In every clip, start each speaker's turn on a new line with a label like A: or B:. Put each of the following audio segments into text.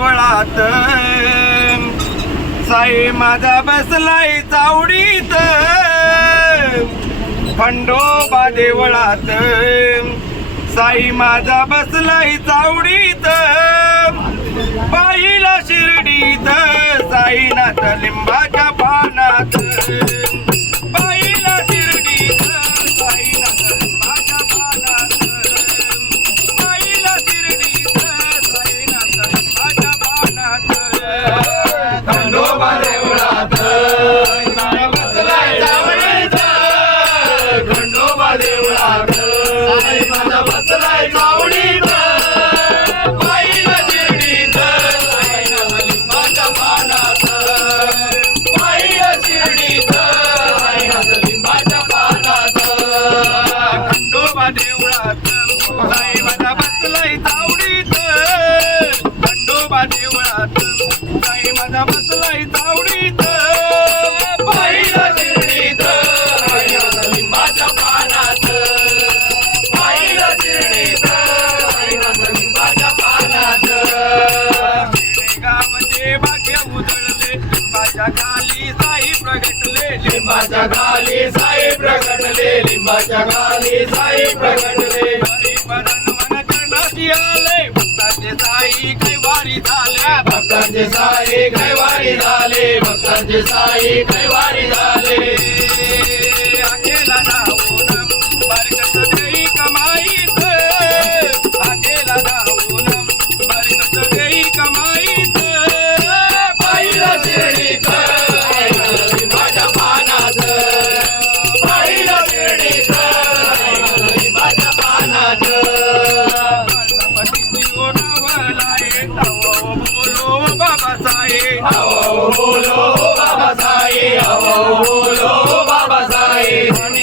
A: देवळात साई माझा बसलाय चावडीत. खंडोबा देवळात. साई माझा बसलाय चावडीत. बसलाय तावडीत खंडोबा देवळात. काही माझा बसलाय तावडीत पहिला शिर्डीत. लिंबाच्या पानात. पहिला शिर्डीत. लिंबाच्या पानात. गावचे भाग्य उधळले लिंबाच्या खाली साई प्रगटले. लिंबाच्या खाली साई प्रगटले लिंबाच्या खाली साई प्रगटले. साई कैवारी झाले भक्तांचे साई कैवारी झाले. भक्तांचे साई कैवारी झाले. बोलो बाबा साहेब हवो बोलो बाबा साहेब हवो बोलो बाबा आणि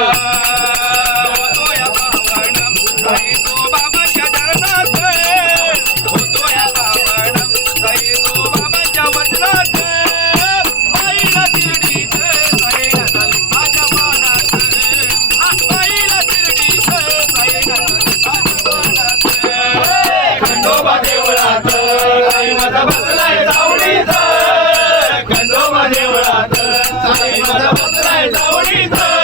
A: देवळात बसलाय जावडीचा